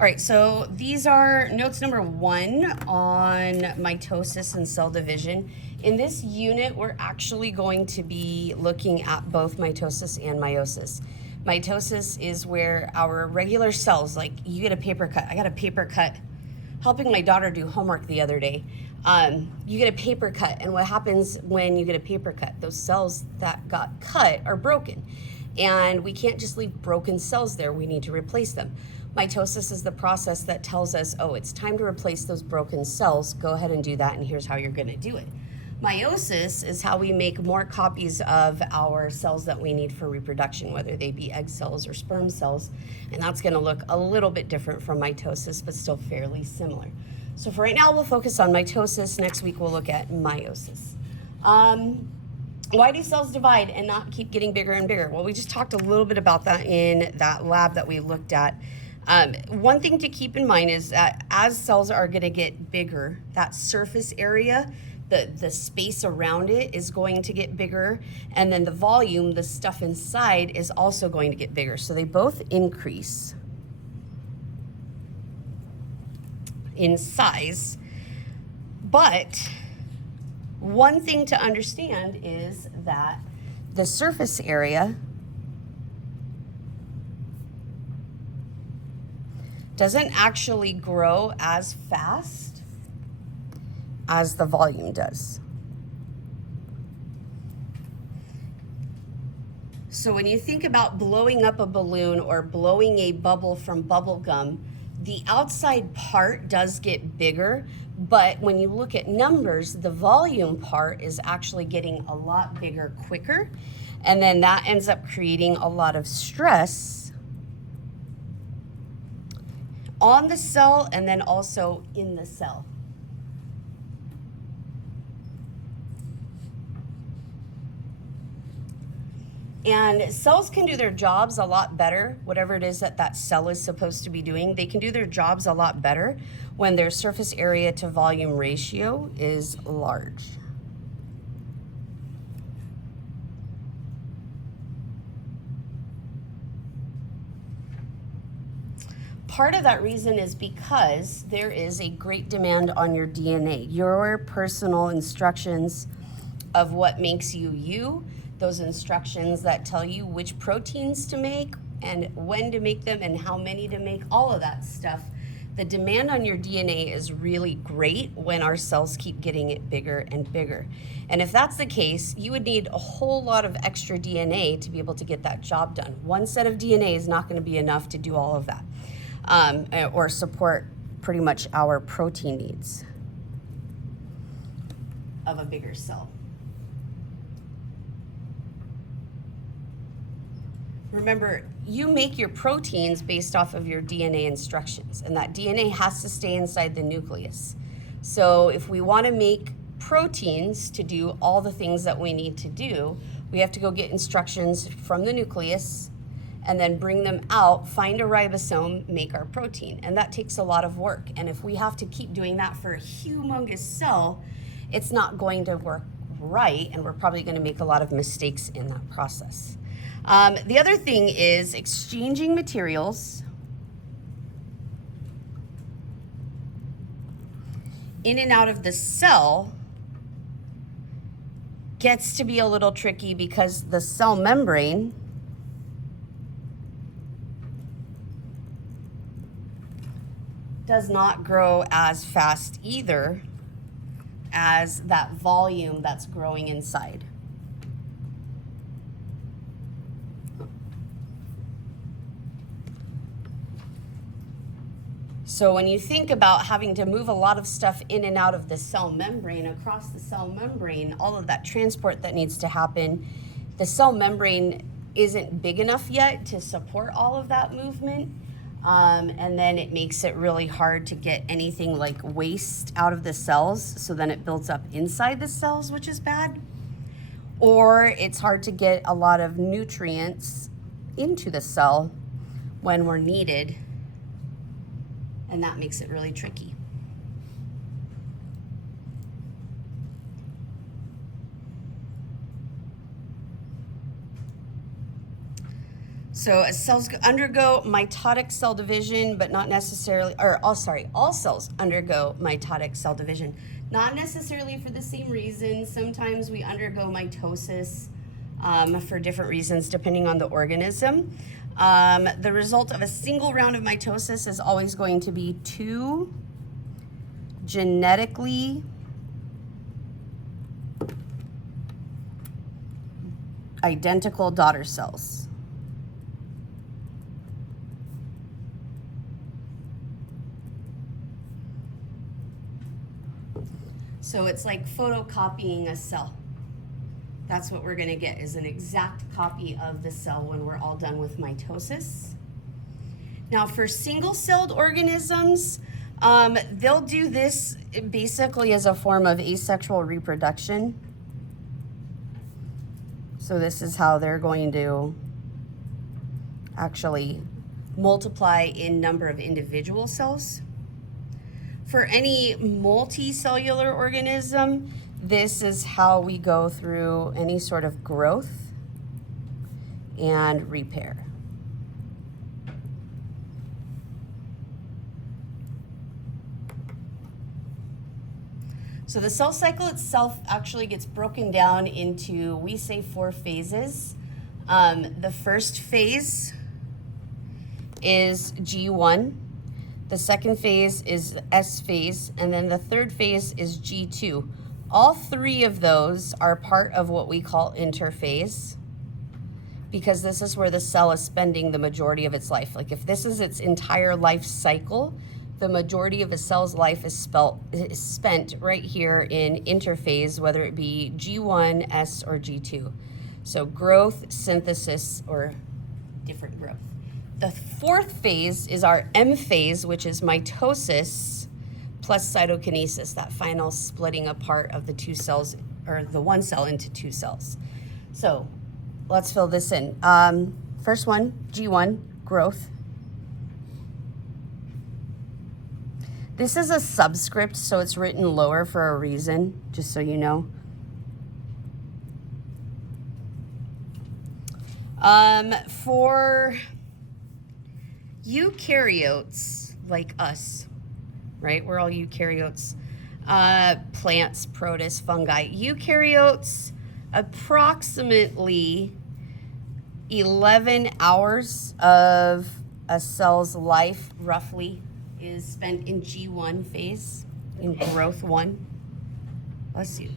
All right, so these are notes number 1 on mitosis and cell division. In this unit, we're actually going to be looking at both mitosis and meiosis. Mitosis is where our regular cells, like you get a paper cut. I got a paper cut helping my daughter do homework the other day. You get a paper cut, and what happens when you get a paper cut? Those cells that got cut are broken, and we can't just leave broken cells there. We need to replace them. Mitosis is the process that tells us, oh, it's time to replace those broken cells. Go ahead and do that, and here's how you're going to do it. Meiosis is how we make more copies of our cells that we need for reproduction, whether they be egg cells or sperm cells, and that's going to look a little bit different from mitosis, but still fairly similar. So for right now, we'll focus on mitosis. Next week, we'll look at meiosis. Why do cells divide and not keep getting bigger and bigger? Well, we just talked a little bit about that in that lab that we looked at. One thing to keep in mind is that as cells are going to get bigger, that surface area, the space around it is going to get bigger, and then the volume, the stuff inside, is also going to get bigger. So they both increase in size. But one thing to understand is that the surface area doesn't actually grow as fast as the volume does. So when you think about blowing up a balloon or blowing a bubble from bubble gum, the outside part does get bigger, but when you look at numbers, the volume part is actually getting a lot bigger quicker, and then that ends up creating a lot of stress on the cell and then also in the cell. And cells can do their jobs a lot better, whatever it is that that cell is supposed to be doing. They can do their jobs a lot better when their surface area to volume ratio is large. Part of that reason is because there is a great demand on your DNA, your personal instructions of what makes you you, those instructions that tell you which proteins to make and when to make them and how many to make, all of that stuff. The demand on your DNA is really great when our cells keep getting it bigger and bigger. And if that's the case, you would need a whole lot of extra DNA to be able to get that job done. One set of DNA is not going to be enough to do all of that. Or support pretty much our protein needs of a bigger cell. Remember, you make your proteins based off of your DNA instructions, and that DNA has to stay inside the nucleus. So if we want to make proteins to do all the things that we need to do, we have to go get instructions from the nucleus and then bring them out, find a ribosome, make our protein. And that takes a lot of work. And if we have to keep doing that for a humongous cell, it's not going to work right, and we're probably going to make a lot of mistakes in that process. The other thing is exchanging materials in and out of the cell gets to be a little tricky because the cell membrane does not grow as fast either as that volume that's growing inside. So when you think about having to move a lot of stuff in and out of the cell membrane, across the cell membrane, all of that transport that needs to happen, the cell membrane isn't big enough yet to support all of that movement. And then it makes it really hard to get anything like waste out of the cells, so then it builds up inside the cells, which is bad. Or it's hard to get a lot of nutrients into the cell when we're needed, and that makes it really tricky. So cells undergo mitotic cell division, but not necessarily, all cells undergo mitotic cell division. Not necessarily for the same reason. Sometimes we undergo mitosis for different reasons depending on the organism. The result of a single round of mitosis is always going to be two genetically identical daughter cells. So it's like photocopying a cell. That's what we're going to get, is an exact copy of the cell when we're all done with mitosis. Now for single-celled organisms, they'll do this basically as a form of asexual reproduction. So this is how they're going to actually multiply in number of individual cells. For any multicellular organism, this is how we go through any sort of growth and repair. So the cell cycle itself actually gets broken down into, we say, 4 phases. The first phase is G1. The second phase is the S phase, and then the third phase is G2. All 3 of those are part of what we call interphase, because this is where the cell is spending the majority of its life. Like if this is its entire life cycle, the majority of a cell's life is spent right here in interphase, whether it be G1, S, or G2. So growth, synthesis, or different growth. The 4th phase is our M phase, which is mitosis plus cytokinesis, that final splitting apart of the 2 cells, or the 1 cell into 2 cells. So let's fill this in. First one, G1, growth. This is a subscript, so it's written lower for a reason, just so you know. For eukaryotes like us, right? We're all eukaryotes. Plants, protists, fungi. Eukaryotes, approximately 11 hours of a cell's life, roughly, is spent in G1 phase, in growth 1. Bless you.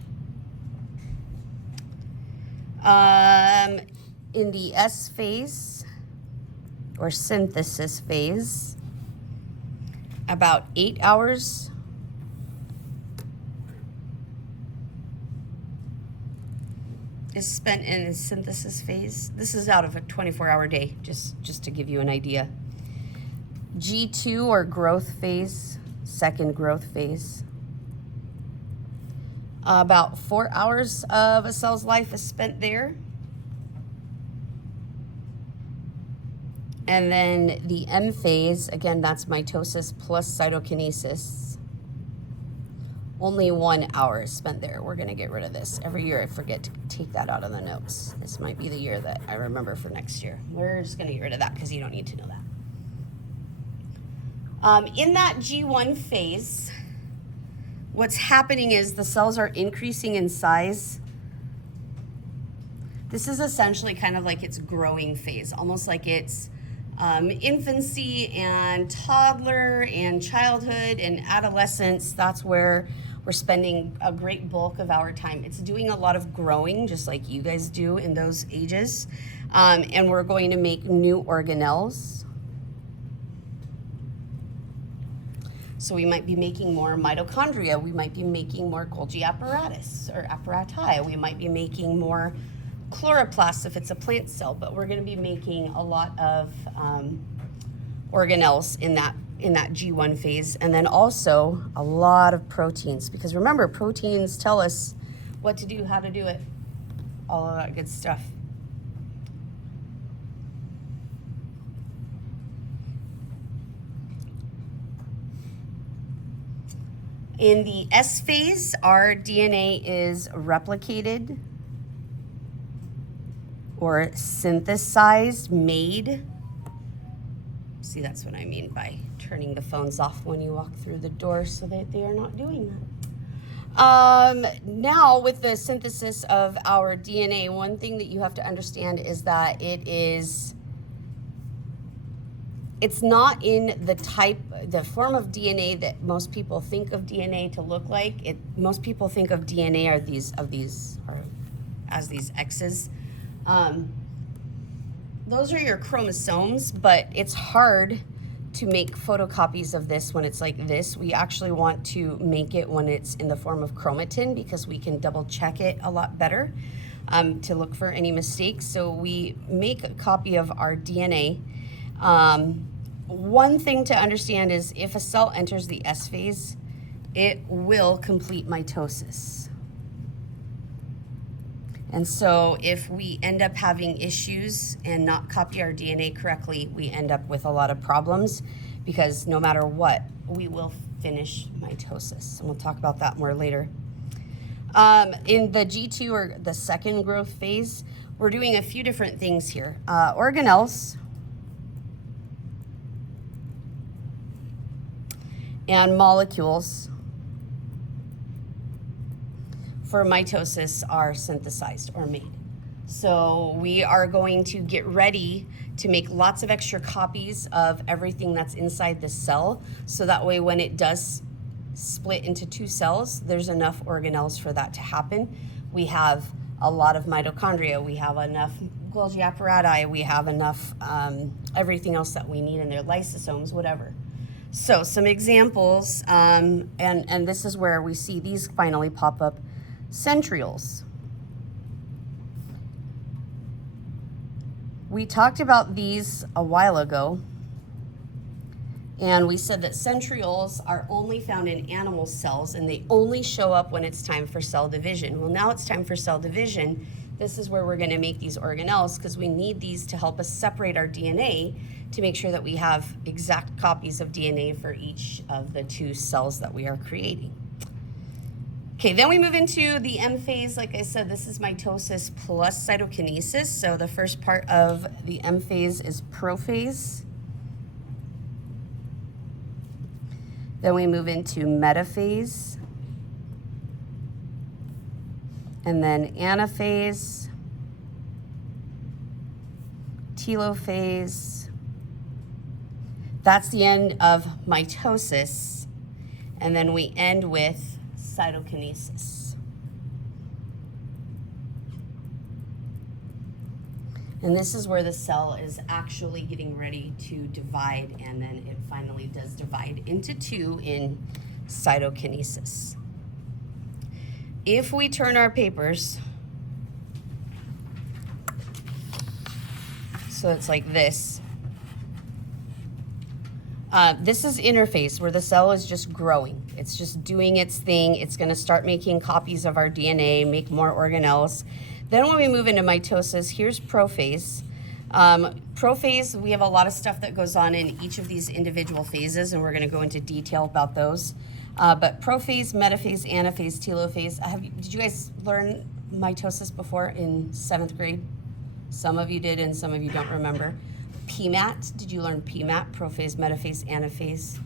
In the S phase, or synthesis phase, about 8 hours. Is spent in the synthesis phase. This is out of a 24-hour day, just to give you an idea. G2, or growth phase, second growth phase. About 4 hours of a cell's life is spent there. And then the M phase, again, that's mitosis plus cytokinesis. Only 1 hour is spent there. We're gonna get rid of this. Every year I forget to take that out of the notes. This might be the year that I remember for next year. We're just gonna get rid of that because you don't need to know that. In that G1 phase, what's happening is the cells are increasing in size. This is essentially kind of like its growing phase, almost like it's infancy and toddler and childhood and adolescence. That's where we're spending a great bulk of our time. It's doing a lot of growing, just like you guys do in those ages. And we're going to make new organelles. So we might be making more mitochondria. We might be making more Golgi apparatus or apparati. We might be making more chloroplasts if it's a plant cell, but we're going to be making a lot of organelles in that G1 phase, and then also a lot of proteins, because remember, proteins tell us what to do, how to do it, all of that good stuff. In the S phase, our DNA is replicated, or synthesized, made. See, that's what I mean by turning the phones off when you walk through the door so that they are not doing that. Now with the synthesis of our DNA, one thing that you have to understand is that it's not in the form of DNA that most people think of DNA to look like. Most people think of DNA as these X's. Those are your chromosomes, but it's hard to make photocopies of this when it's like this. We actually want to make it when it's in the form of chromatin because we can double check it a lot better to look for any mistakes. So we make a copy of our DNA. One thing to understand is if a cell enters the S phase, it will complete mitosis. And so if we end up having issues and not copy our DNA correctly, we end up with a lot of problems because no matter what, we will finish mitosis. And we'll talk about that more later. In the G2 or the second growth phase, we're doing a few different things here. Organelles and molecules for mitosis are synthesized or made. So we are going to get ready to make lots of extra copies of everything that's inside the cell. So that way when it does split into two cells, there's enough organelles for that to happen. We have a lot of mitochondria, we have enough Golgi apparatus, we have enough everything else that we need in there, lysosomes, whatever. So some examples, and this is where we see these finally pop up. Centrioles. We talked about these a while ago, and we said that centrioles are only found in animal cells and they only show up when it's time for cell division. Well, now it's time for cell division. This is where we're going to make these organelles because we need these to help us separate our DNA to make sure that we have exact copies of DNA for each of the two cells that we are creating. Okay, then we move into the M phase. Like I said, this is mitosis plus cytokinesis. So the first part of the M phase is prophase. Then we move into metaphase. And then anaphase, telophase. That's the end of mitosis. And then we end with cytokinesis. And this is where the cell is actually getting ready to divide, and then it finally does divide into two in cytokinesis. If we turn our papers, so it's like this. This is interphase, where the cell is just growing. It's just doing its thing. It's going to start making copies of our DNA, make more organelles. Then when we move into mitosis, here's prophase. Prophase, we have a lot of stuff that goes on in each of these individual phases, and we're going to go into detail about those. But prophase, metaphase, anaphase, telophase. Did you guys learn mitosis before in 7th grade? Some of you did, and some of you don't remember. PMAT, did you learn PMAT? Prophase, metaphase, anaphase,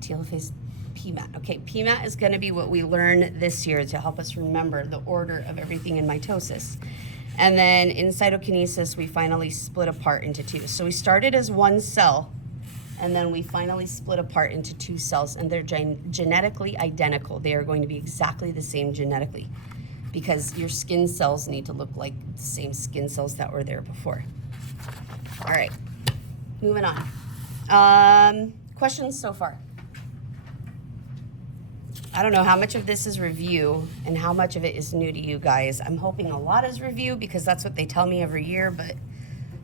telophase, PMAT. Okay, PMAT is going to be what we learn this year to help us remember the order of everything in mitosis. And then in cytokinesis, we finally split apart into two. So we started as one cell, and then we finally split apart into two cells, and they're genetically identical. They are going to be exactly the same genetically because your skin cells need to look like the same skin cells that were there before. All right, moving on. Questions so far? I don't know how much of this is review and how much of it is new to you guys. I'm hoping a lot is review because that's what they tell me every year, but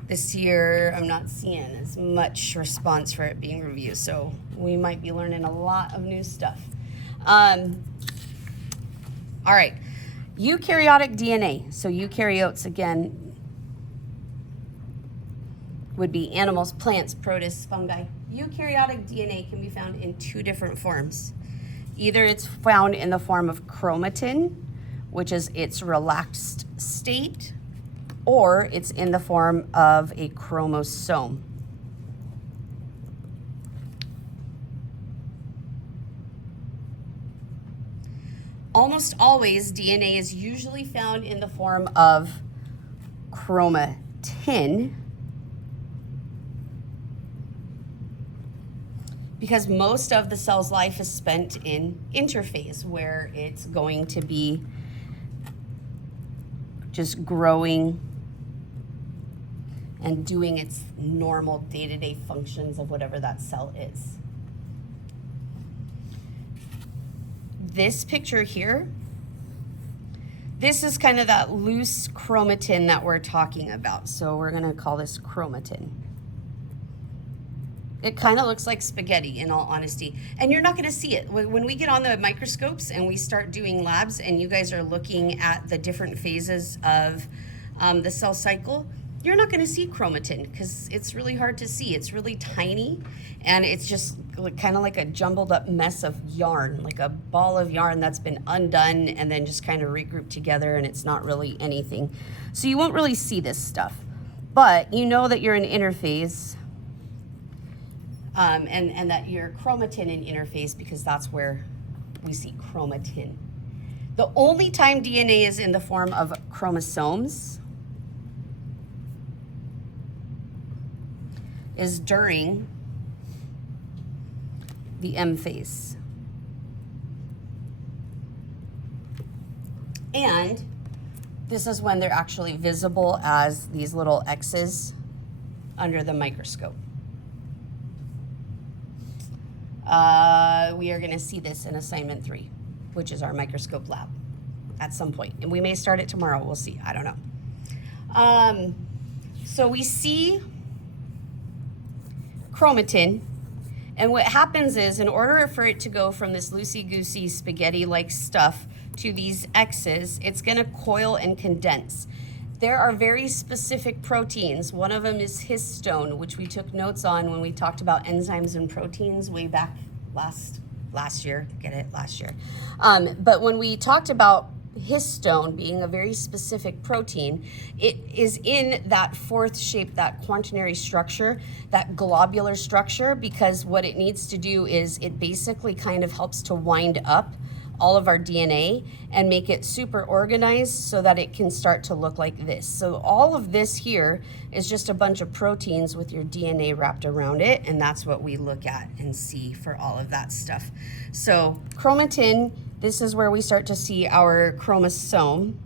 this year I'm not seeing as much response for it being review, so we might be learning a lot of new stuff. All right, eukaryotic DNA. So eukaryotes, again, would be animals, plants, protists, fungi. Eukaryotic DNA can be found in two different forms. Either it's found in the form of chromatin, which is its relaxed state, or it's in the form of a chromosome. Almost always, DNA is usually found in the form of chromatin, because most of the cell's life is spent in interphase, where it's going to be just growing and doing its normal day-to-day functions of whatever that cell is. This picture here, this is kind of that loose chromatin that we're talking about. So we're gonna call this chromatin. It kind of looks like spaghetti, in all honesty. And you're not gonna see it. When we get on the microscopes and we start doing labs and you guys are looking at the different phases of the cell cycle, you're not gonna see chromatin because it's really hard to see. It's really tiny and it's just kind of like a jumbled up mess of yarn, like a ball of yarn that's been undone and then just kind of regrouped together, and it's not really anything. So you won't really see this stuff, but you know that you're in interphase and that you're chromatin in interphase because that's where we see chromatin. The only time DNA is in the form of chromosomes is during the M phase. And this is when they're actually visible as these little X's under the microscope. We are gonna see this in assignment 3, which is our microscope lab at some point. And we may start it tomorrow, we'll see, I don't know. So we see chromatin, and what happens is, in order for it to go from this loosey-goosey spaghetti-like stuff to these X's, it's gonna coil and condense. There are very specific proteins. One of them is histone, which we took notes on when we talked about enzymes and proteins way back last year, get it, last year. But when we talked about histone being a very specific protein, it is in that fourth shape, that quaternary structure, that globular structure, because what it needs to do is it basically kind of helps to wind up all of our DNA and make it super organized so that it can start to look like this. So all of this here is just a bunch of proteins with your DNA wrapped around it, and that's what we look at and see for all of that stuff. So chromatin, this is where we start to see our chromosome,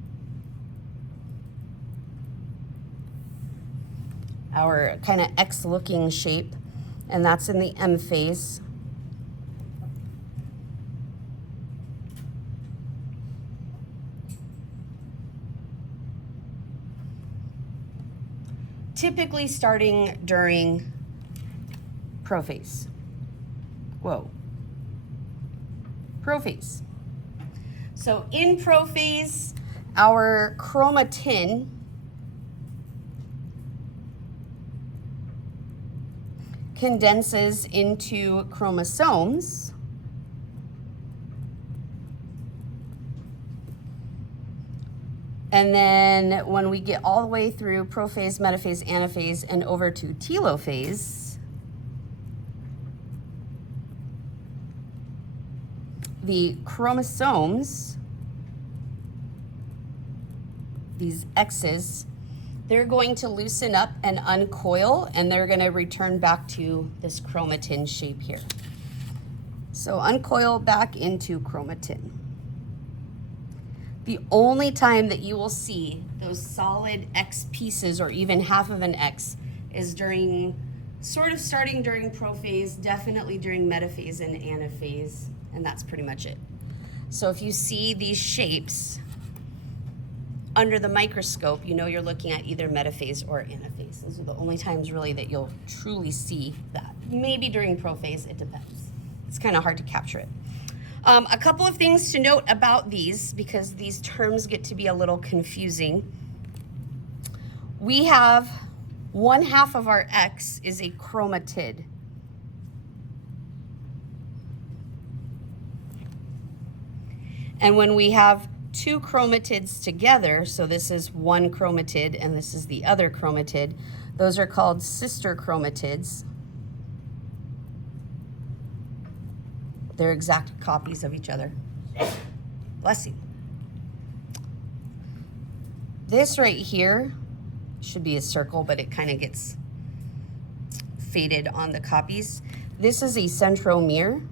our kind of X-looking shape, and that's in the M phase. Typically starting during prophase. Whoa. Prophase. So in prophase, our chromatin condenses into chromosomes. And then when we get all the way through prophase, metaphase, anaphase, and over to telophase, the chromosomes, these X's, they're going to loosen up and uncoil, and they're going to return back to this chromatin shape here. So uncoil back into chromatin. The only time that you will see those solid X pieces, or even half of an X, is during, sort of starting during prophase, definitely during metaphase and anaphase, and that's pretty much it. So if you see these shapes under the microscope, you know you're looking at either metaphase or anaphase. Those are the only times really that you'll truly see that. Maybe during prophase, it depends. It's kind of hard to capture it. A couple of things to note about these, because these terms get to be a little confusing. We have 1/2 of our X is a chromatid. And when we have two chromatids together, so this is one chromatid and this is the other chromatid, those are called sister chromatids. They're exact copies of each other. Bless you. This right here should be a circle, but it kind of gets faded on the copies. This is a centromere,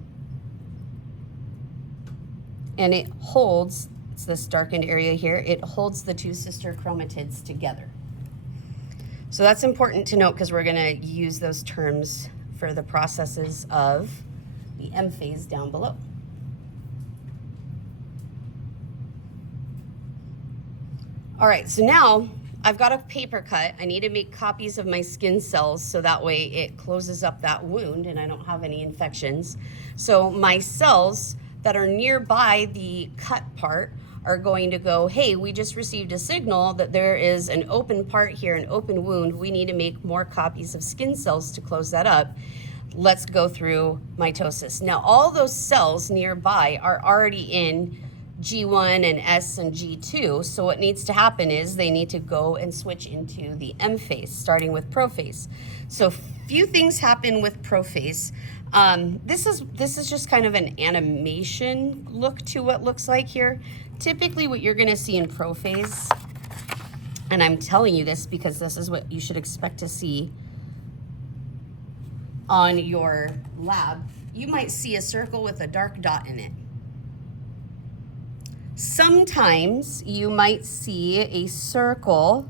and it holds, it's this darkened area here, it holds the two sister chromatids together. So that's important to note because we're going to use those terms for the processes of the M phase down below. All right, so now I've got a paper cut. I need to make copies of my skin cells so that way it closes up that wound and I don't have any infections. So my cells that are nearby the cut part are going to go, hey, we just received a signal that there is an open part here, an open wound. We need to make more copies of skin cells to close that up. Let's go through mitosis. Now, all those cells nearby are already in G1 and S and G2. So what needs to happen is they need to go and switch into the M phase, starting with prophase. So few things happen with prophase. This is just kind of an animation look to what looks like here. Typically what you're gonna see in prophase, and I'm telling you this because this is what you should expect to see on your lab, you might see a circle with a dark dot in it. Sometimes you might see a circle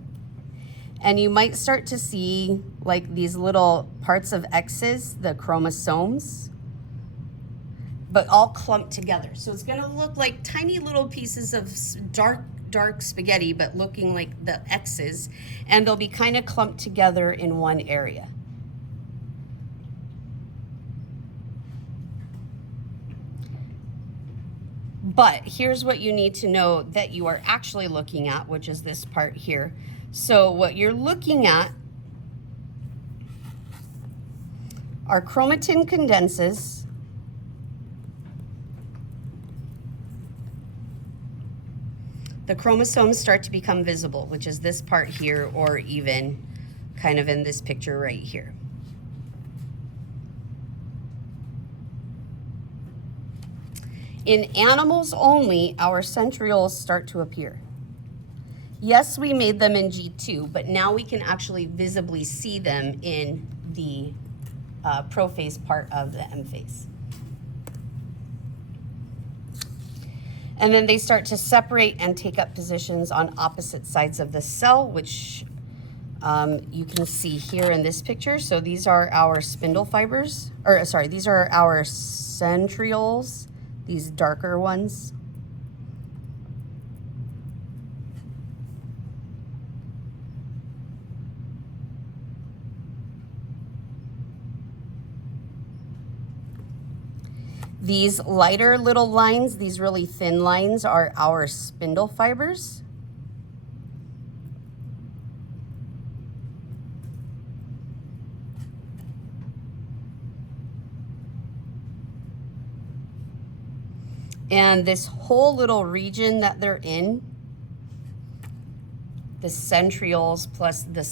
and you might start to see like these little parts of X's, the chromosomes, but all clumped together. So it's gonna look like tiny little pieces of dark spaghetti, but looking like the X's, and they'll be kind of clumped together in one area. But here's what you need to know that you are actually looking at, which is this part here. So what you're looking at are chromatin condenses the chromosomes start to become visible, which is this part here, or even kind of in this picture right here. In animals only, our centrioles start to appear. Yes, we made them in G2, but now we can actually visibly see them in the prophase part of the M phase. And then they start to separate and take up positions on opposite sides of the cell, which you can see here in this picture. So these are our spindle fibers, or sorry, these are our centrioles, these darker ones. These lighter little lines, these really thin lines, are our spindle fibers. And this whole little region that they're in, the centrioles plus the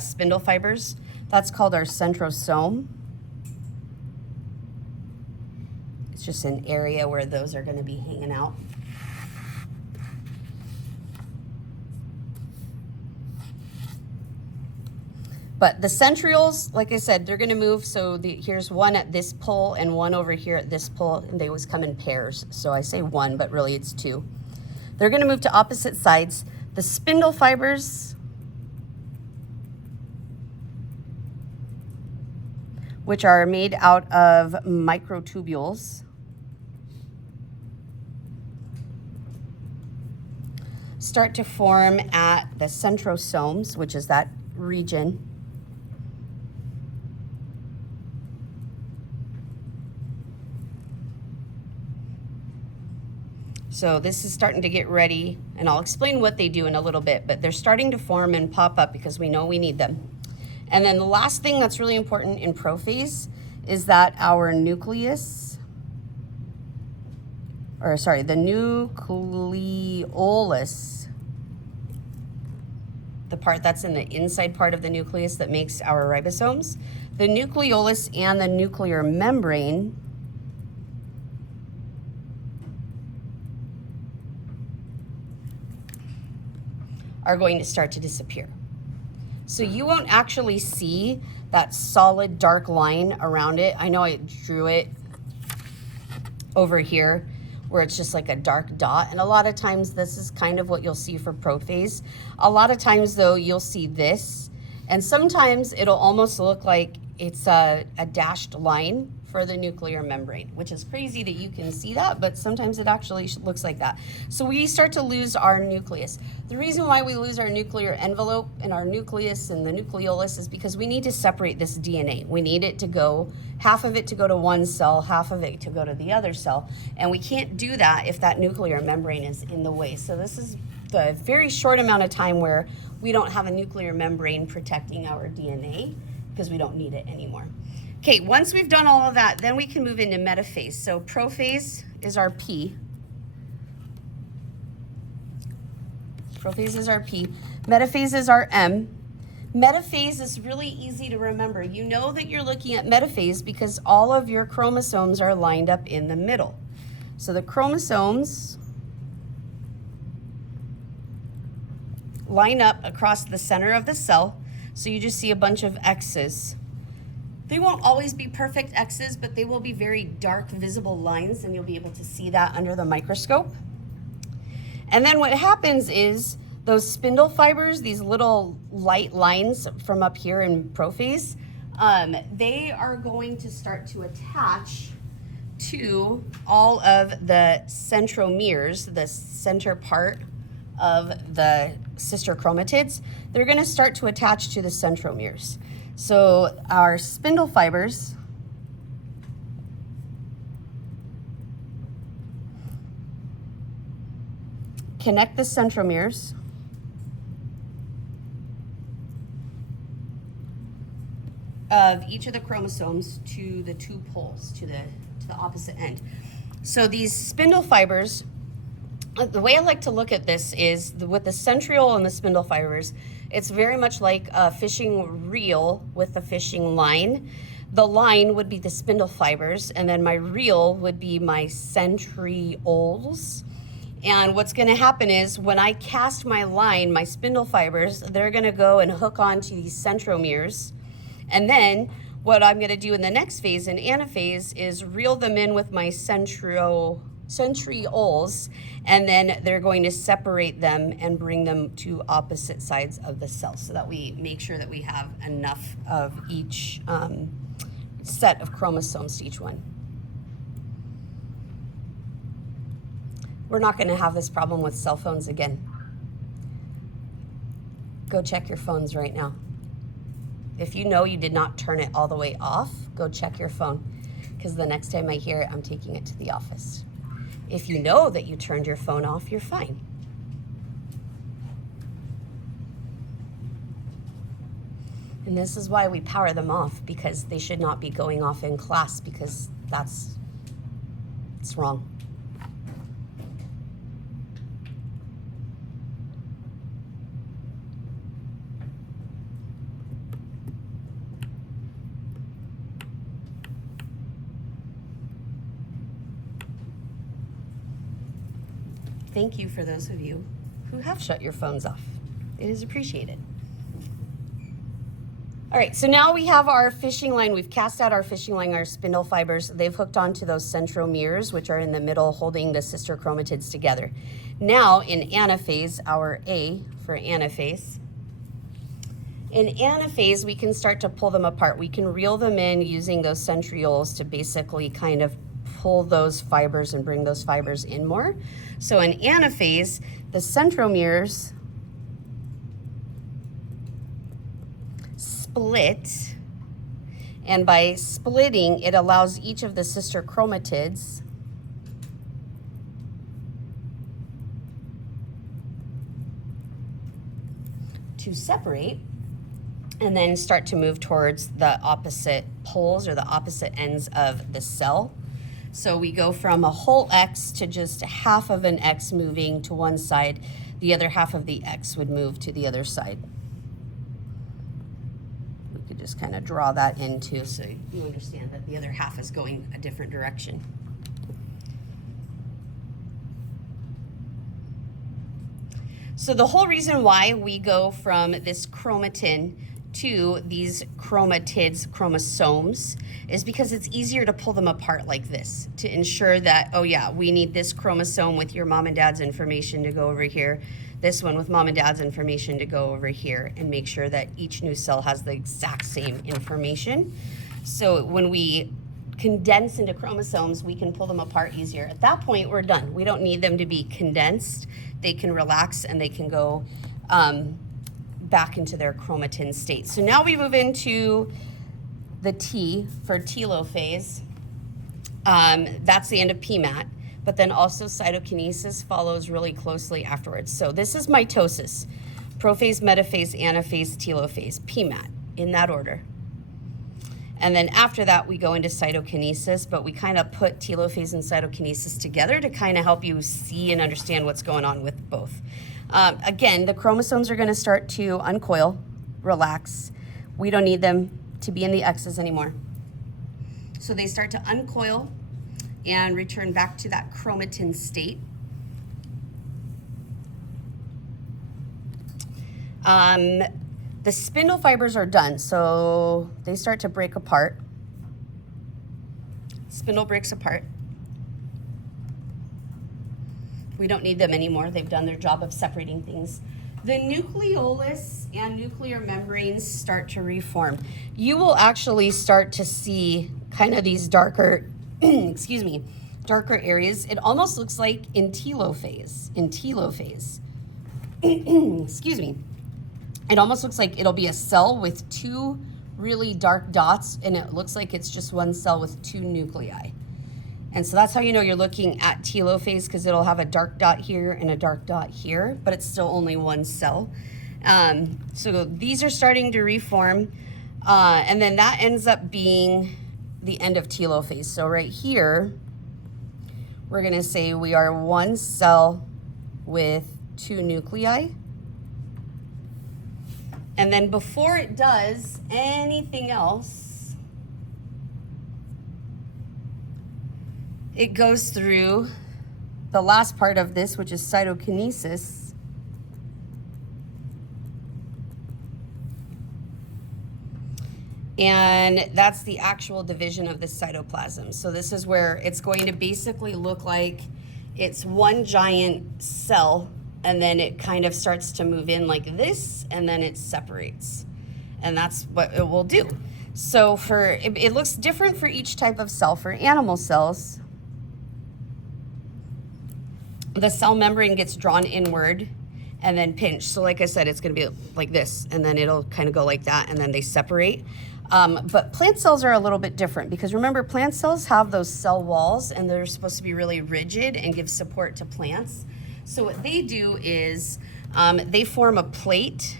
spindle fibers, that's called our centrosome. It's just an area where those are going to be hanging out. But the centrioles, like I said, they're going to move. So here's one at this pole and one over here at this pole, and they always come in pairs. So I say one, but really it's two. They're going to move to opposite sides. The spindle fibers, which are made out of microtubules, start to form at the centrosomes, which is that region. So this is starting to get ready, and I'll explain what they do in a little bit, but they're starting to form and pop up because we know we need them. And then the last thing that's really important in prophase is that our nucleus, or sorry, the nucleolus, the part that's in the inside part of the nucleus that makes our ribosomes, the nucleolus and the nuclear membrane are going to start to disappear. So you won't actually see that solid dark line around it. I know I drew it over here where it's just like a dark dot. And a lot of times this is kind of what you'll see for prophase. A lot of times though, you'll see this. And sometimes it'll almost look like it's a dashed line for the nuclear membrane, which is crazy that you can see that, but sometimes it actually looks like that. So we start to lose our nucleus. The reason why we lose our nuclear envelope and our nucleus and the nucleolus is because we need to separate this DNA. We need it to go, half of it to go to one cell, half of it to go to the other cell. And we can't do that if that nuclear membrane is in the way. So this is the very short amount of time where we don't have a nuclear membrane protecting our DNA because we don't need it anymore. Okay, once we've done all of that, then we can move into metaphase. So prophase is our P. Prophase is our P. Metaphase is our M. Metaphase is really easy to remember. You know that you're looking at metaphase because all of your chromosomes are lined up in the middle. So the chromosomes line up across the center of the cell. So you just see a bunch of X's. They won't always be perfect X's, but they will be very dark visible lines, and you'll be able to see that under the microscope. And then what happens is those spindle fibers, these little light lines from up here in prophase, they are going to start to attach to all of the centromeres, the center part of the sister chromatids. They're going to start to attach to the centromeres. So our spindle fibers connect the centromeres of each of the chromosomes to the two poles, to the opposite end. So these spindle fibers, the way I like to look at this is with the centriole and the spindle fibers, it's very much like a fishing reel with a fishing line. The line would be the spindle fibers, and then my reel would be my centrioles. And what's gonna happen is when I cast my line, my spindle fibers, they're gonna go and hook onto these centromeres. And then what I'm gonna do in the next phase, in anaphase, is reel them in with my centrioles, and then they're going to separate them and bring them to opposite sides of the cell so that we make sure that we have enough of each set of chromosomes to each one. We're not going to have this problem with cell phones again. Go check your phones right now. If you know you did not turn it all the way off, go check your phone, because the next time I hear it, I'm taking it to the office. If you know that you turned your phone off, you're fine. And this is why we power them off, because they should not be going off in class, because it's wrong. Thank you for those of you who have shut your phones off. It is appreciated. All right, so now we have our fishing line. We've cast out our fishing line, our spindle fibers. They've hooked onto those centromeres, which are in the middle holding the sister chromatids together. Now in anaphase, our A for anaphase. In anaphase, we can start to pull them apart. We can reel them in using those centrioles to basically kind of pull those fibers and bring those fibers in more. So in anaphase, the centromeres split, and by splitting, it allows each of the sister chromatids to separate and then start to move towards the opposite poles or the opposite ends of the cell. So we go from a whole X to just half of an X moving to one side. The other half of the X would move to the other side. We could just kind of draw that in too so you understand that the other half is going a different direction. So the whole reason why we go from this chromatin to these chromatids, chromosomes, is because it's easier to pull them apart like this to ensure that, oh yeah, we need this chromosome with your mom and dad's information to go over here, this one with mom and dad's information to go over here, and make sure that each new cell has the exact same information. So when we condense into chromosomes, we can pull them apart easier. At that point, we're done. We don't need them to be condensed. They can relax and they can go back into their chromatin state. So now we move into the T for telophase. That's the end of PMAT, but then also cytokinesis follows really closely afterwards. So this is mitosis, prophase, metaphase, anaphase, telophase, PMAT, in that order. And then after that, we go into cytokinesis, but we kind of put telophase and cytokinesis together to kind of help you see and understand what's going on with both. Again, the chromosomes are going to start to uncoil, relax. We don't need them to be in the X's anymore. So they start to uncoil and return back to that chromatin state. The spindle fibers are done, so they start to break apart. Spindle breaks apart. We don't need them anymore. They've done their job of separating things. The nucleolus and nuclear membranes start to reform. You will actually start to see kind of these darker, excuse me, darker areas. It almost looks like in telophase, excuse me. It almost looks like it'll be a cell with two really dark dots, and it looks like it's just one cell with two nuclei. And so that's how you know you're looking at telophase, because it'll have a dark dot here and a dark dot here, but it's still only one cell. So these are starting to reform, and then that ends up being the end of telophase. So right here, we're gonna say we are one cell with two nuclei. And then before it does anything else, it goes through the last part of this, which is cytokinesis. And that's the actual division of the cytoplasm. So this is where it's going to basically look like it's one giant cell, and then it kind of starts to move in like this, and then it separates. And that's what it will do. So it looks different for each type of cell. For animal cells, the cell membrane gets drawn inward and then pinched. So like I said, it's gonna be like this, and then it'll kind of go like that, and then they separate. But plant cells are a little bit different, because remember, plant cells have those cell walls, and they're supposed to be really rigid and give support to plants. So what they do is they form a plate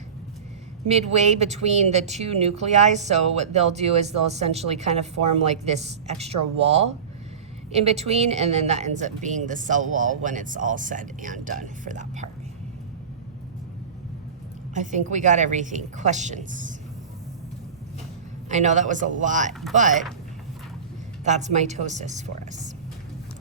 midway between the two nuclei. So what they'll do is they'll essentially kind of form like this extra wall in between, and then that ends up being the cell wall when it's all said and done for that part. I think we got everything. Questions? I know that was a lot, but that's mitosis for us.